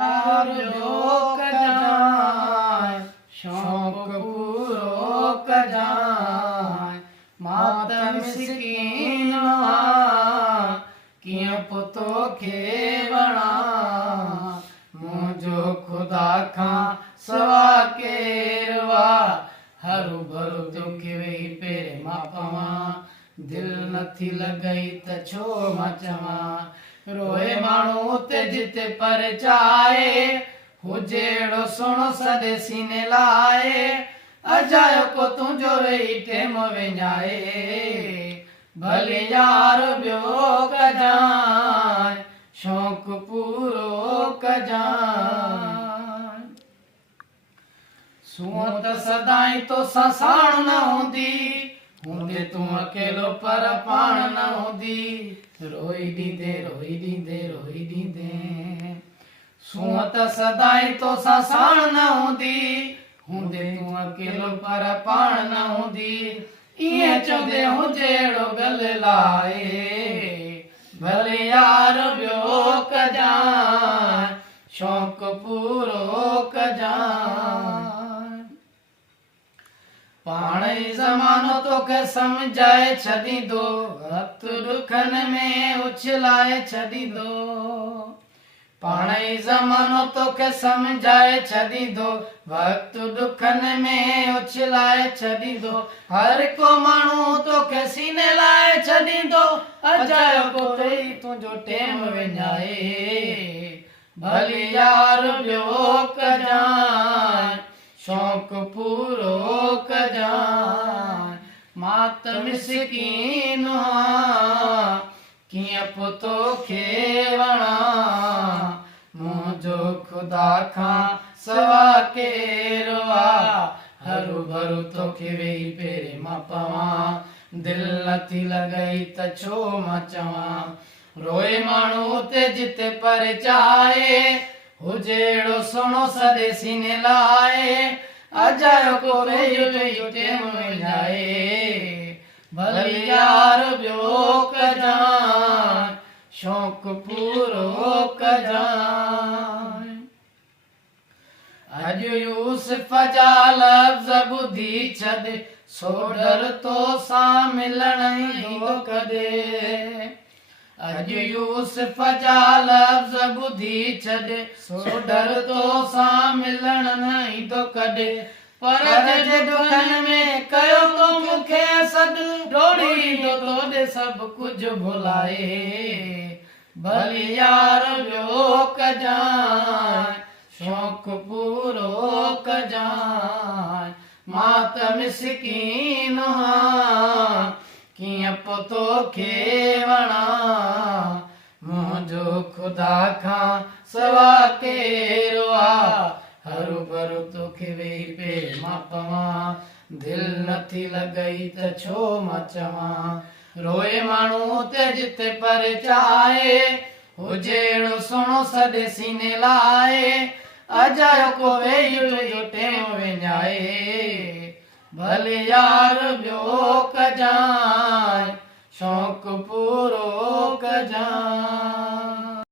यार ॿियो कजांइ शौक़ पूरो कजांइ मां त मिसकीन आहियां कीअं पुतो खे वणां मुंहिंजो ख़ुदा खां सवा केरु आहे हरू भरू तोखे वेही पेरे मां पवां दिलि नथी लॻई त छो मां चवां रोए माण्हू उते जिते परचाए हुजे अहिड़ो सुहिणो सॼे सीने लाए अजायो को तुंहिंजो वेही टेम विञाए भले यार ॿियो कजांइ शौक़ पूरो कजांइ सूंहं त सदाईं तोसां साण न हूंदी हूंदे तूं अकेलो पर पाण न हूंदी रोई ॾींदे रोई ॾींदे रोई ॾींदे सूंहं त सदाईं तोसां साण न हूंदी हूंदे तूं अकेलो पर पाण न हूंदी ईअं चवंदे हुजे अहिड़ो गले लाए भले यार ॿियो कजांइ शौक़ पूरो कजांइ पाण ई ज़मानो तोखे सम्झाए छॾींदो वक़्तु ॾुखनि में उछलाए छॾींदो पाण ई ज़मानो तोखे सम्झाए छॾींदो वक़्तु ॾुखनि में उछलाए छॾींदो हर को माण्हू तोखे सीने लाइ छॾींदो अजायो को वेही तुंहिंजो टेम विञाए भली यार ॿियो कजांइ शौक़ पूरो कजांइ मां त मिसकीन आहियां कीअं पुतो खे वणां मुंहिंजो ख़ुदा खां सवा केरु आहे हरू भरू तोखे वेही पेरे मां पवां दिलि नथी लॻई त छो मां चवां रोए माण्हू उते जिते परचाए हुजे अहिड़ो सुहिणो सॼे सीने लाए अजायो को वेही टेम विञाए भले यार ॿियो कजांइ शौक़ पूरो कजांइ अॼु यूसुफ जा लफ़्ज़ ॿुधी छॾ सो डर तोसां मिलण ईंदो कॾहिं अॼु यूसुफ जा लफ़्ज़ ॿुधी छॾ सो डर तोसां मिलण न ईंदो कॾहिं पर जे ॾुखनि में कयो तो मूंखे सॾु डोड़ी ईंदो तो ॾे सभु कुझु भुलाए भली यार ॿियो कजांइ शौक़ पूरो कजांइ मां त मिसकीन आहियां कीअं पुतो खे वणां मुंहिंजो ख़ुदा खां सवा केरु आहे हरू भरू तोखे वेही पेरे मां पवां दिलि नथी लॻई त छो मां चवां रोए माण्हू उते जिते परचाए हुजे अहिड़ो सुहिणो सॼे सीने लाए अजायो को वेही तुंहिंजो टेम विञाए भले यार ॿियो कजांइ शौक़ पूरो कजांइ।